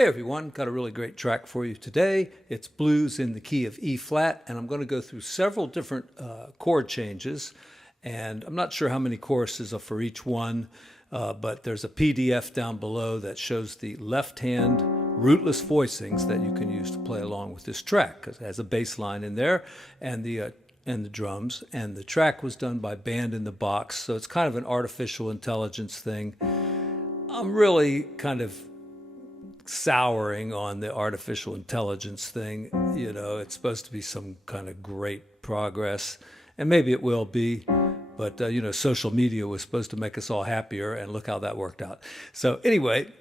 Hey everyone, got a really great track for you today. It's blues in the key of E flat, and I'm going to go through several different chord changes. And I'm not sure how many choruses are for each one, but there's a PDF down below that shows the left hand rootless voicings that you can use to play along with this track, because it has a bass line in there and the drums. And the track was done by Band in the Box, so it's kind of an artificial intelligence thing. I'm really kind of souring on the artificial intelligence thing. You know, it's supposed to be some kind of great progress, and maybe it will be, but you know, social media was supposed to make us all happier, and look how that worked out. So anyway,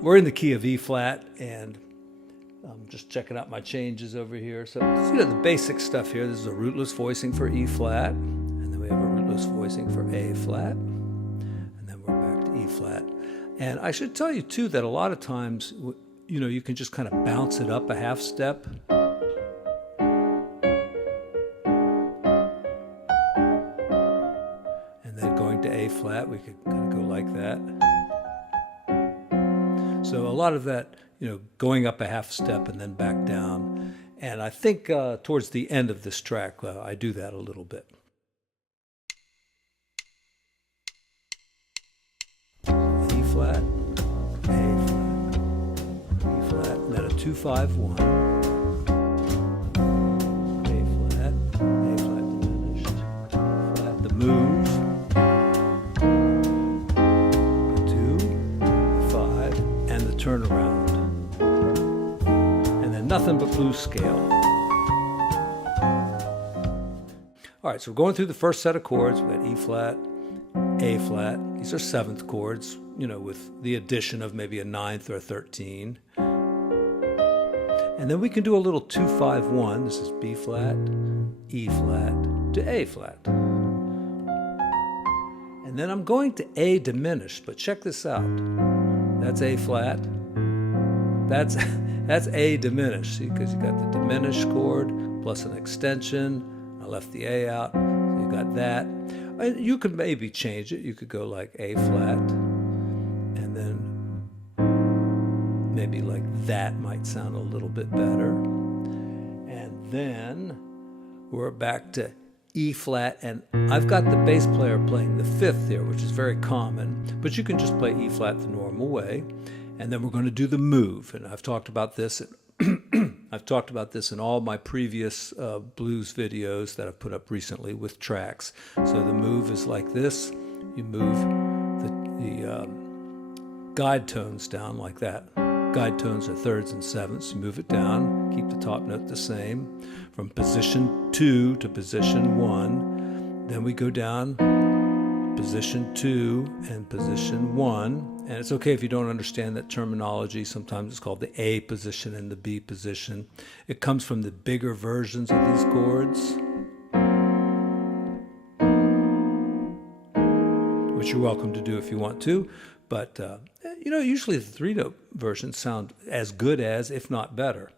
we're in the key of E flat, and I'm just checking out my changes over here. So you know, the basic stuff here. This is a rootless voicing for E flat, and then we have a rootless voicing for A flat, and then we're back to E flat. And I should tell you, too, that a lot of times, you know, you can just kind of bounce it up a half step. And then going to A flat, we could kind of go like that. So a lot of that, you know, going up a half step and then back down. And I think towards the end of this track, I do that a little bit. Flat, A flat, E flat, and then a 2-5-1, A flat diminished, flat, the move, 2, 5, and the turnaround, and then nothing but blues scale. All right, so we're going through the first set of chords. We've got E flat, A flat. These are seventh chords, you know, with the addition of maybe a ninth or a 13. And then we can do a little 2-5-1. This is B flat, E flat to A flat. And then I'm going to A diminished, but check this out. That's A flat. That's A diminished, see, because you got the diminished chord plus an extension. I left the A out, so you got that. And you could maybe change it. You could go like A flat, and then maybe like that might sound a little bit better. And then we're back to E flat, and I've got the bass player playing the fifth here, which is very common, but you can just play E flat the normal way. And then we're going to do the move, and I've talked about this in all my previous blues videos that I've put up recently with tracks. So the move is like this. You move the guide tones down like that. Guide tones are thirds and sevenths. You move it down, keep the top note the same. From position 2 to position 1. Then we go down position 2 and position 1. And it's okay if you don't understand that terminology. Sometimes it's called the A position and the B position. It comes from the bigger versions of these chords, which you're welcome to do if you want to. But, you know, usually the 3-note versions sound as good as, if not better.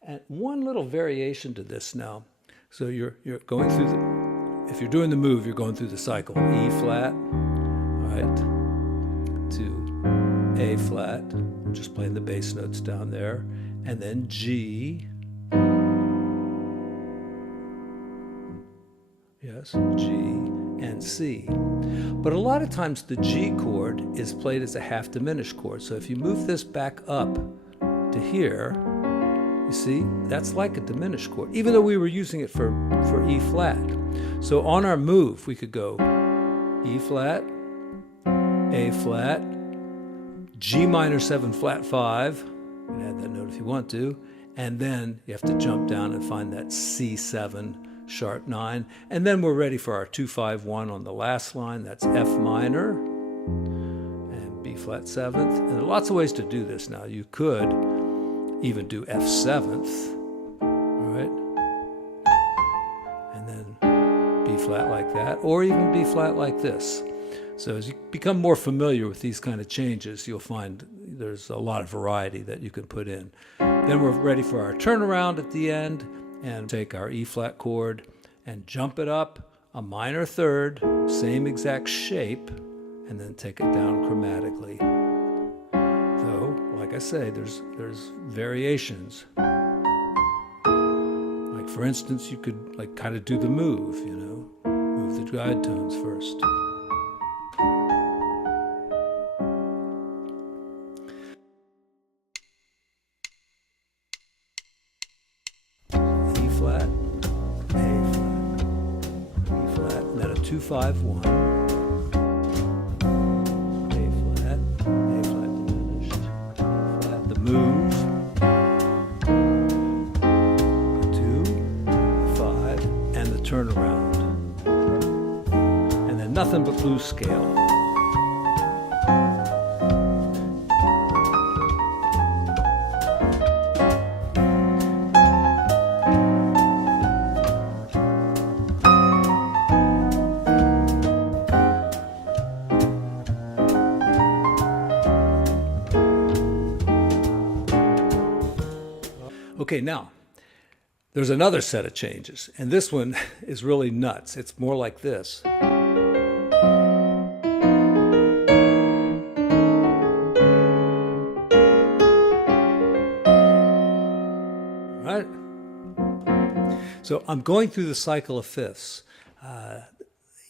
And one little variation to this now. So you're going through if you're doing the move, you're going through the cycle. E flat, all right, to A flat. I'm just playing the bass notes down there. And then G. Yes, G and C. But a lot of times the G chord is played as a half diminished chord. So if you move this back up to here, you see, that's like a diminished chord, even though we were using it for E flat. So on our move, we could go E flat, A flat, G minor 7 flat 5. You can add that note if you want to. And then you have to jump down and find that C7 sharp 9. And then we're ready for our 2-5-1 on the last line. That's F minor and B flat 7th. And there are lots of ways to do this now. You could even do F 7th, all right? And then B flat like that, or even B flat like this. So as you become more familiar with these kind of changes, you'll find there's a lot of variety that you can put in. Then we're ready for our turnaround at the end, and take our E flat chord and jump it up a minor third, same exact shape, and then take it down chromatically. Though, like like I say, there's variations. Like for instance, you could like kind of do the move, you know, move the guide tones first. E flat, A flat, E flat, and then a 2-5-1. Move, 2, 5, and the turnaround, and then nothing but blues scale. Okay, now, there's another set of changes, and this one is really nuts. It's more like this. Right? So I'm going through the cycle of fifths. I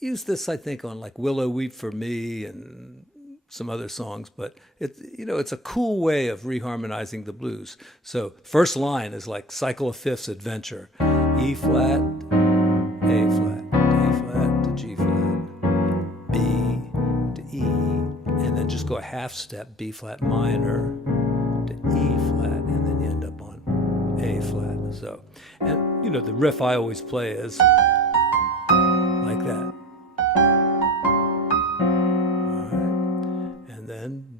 use this, I think, on like Willow Weep for Me and some other songs, but it's a cool way of reharmonizing the blues. So first line is like cycle of fifths adventure. E flat, A flat, A flat to G flat, B to E, and then just go a half step, B flat minor to E flat, and then you end up on A flat. So, and the riff I always play is like that.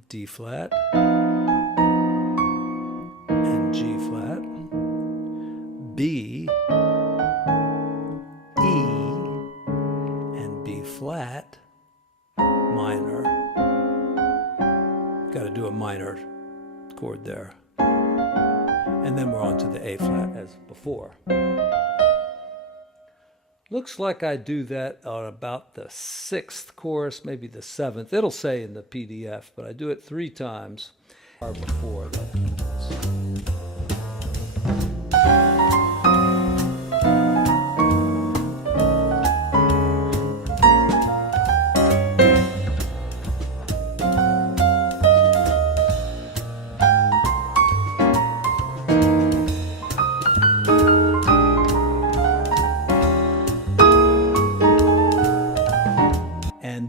D flat and G flat, B, E, and B flat, minor. Got to do a minor chord there. And then we're on to the A flat as before. Looks like I do that on about the 6th chorus, maybe the 7th. It'll say in the PDF, but I do it 3 times before that.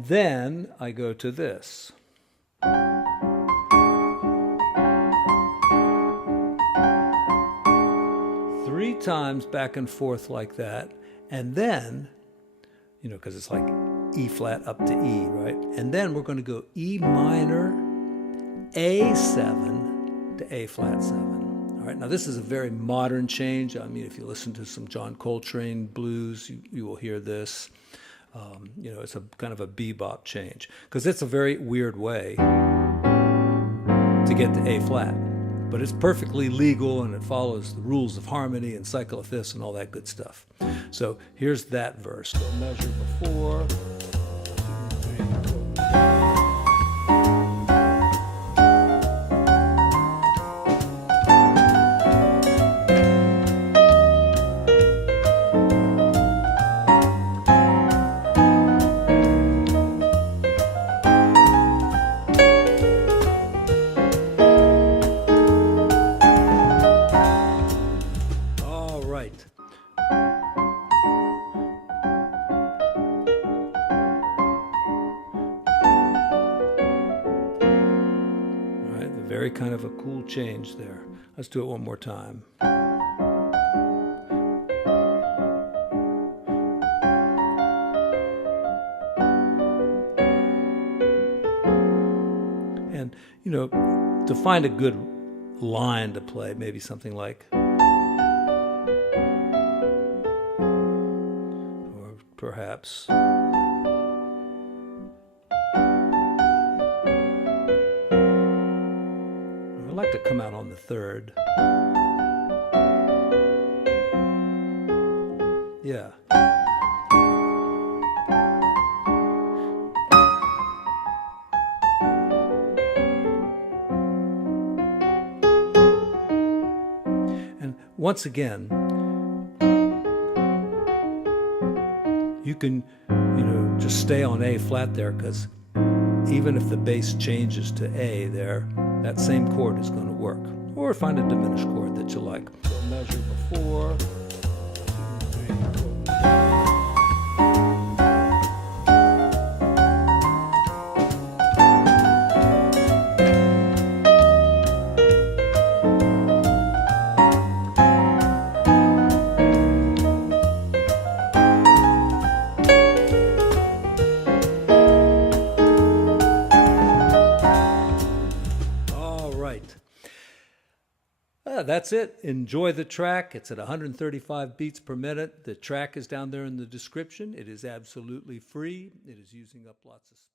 Then I go to this. 3 times back and forth like that. And then, because it's like E flat up to E, right? And then we're going to go E minor, A7 to A flat 7. All right, now this is a very modern change. I mean, if you listen to some John Coltrane blues, you will hear this. It's a kind of a bebop change because it's a very weird way to get to A flat, but it's perfectly legal and it follows the rules of harmony and cycle of fifths and all that good stuff. So here's that verse. Go measure before. 2, 3, 4. Very kind of a cool change there. Let's do it one more time. And, to find a good line to play, maybe something like, or perhaps, I like to come out on the 3rd. Yeah. once again, you can, just stay on A flat there, because even if the bass changes to A there, that same chord is going to work. Or find a diminished chord that you like. So measure before. 2, 3, 4. That's it. Enjoy the track. It's at 135 beats per minute. The track is down there in the description. It is absolutely free. It is using up lots of space.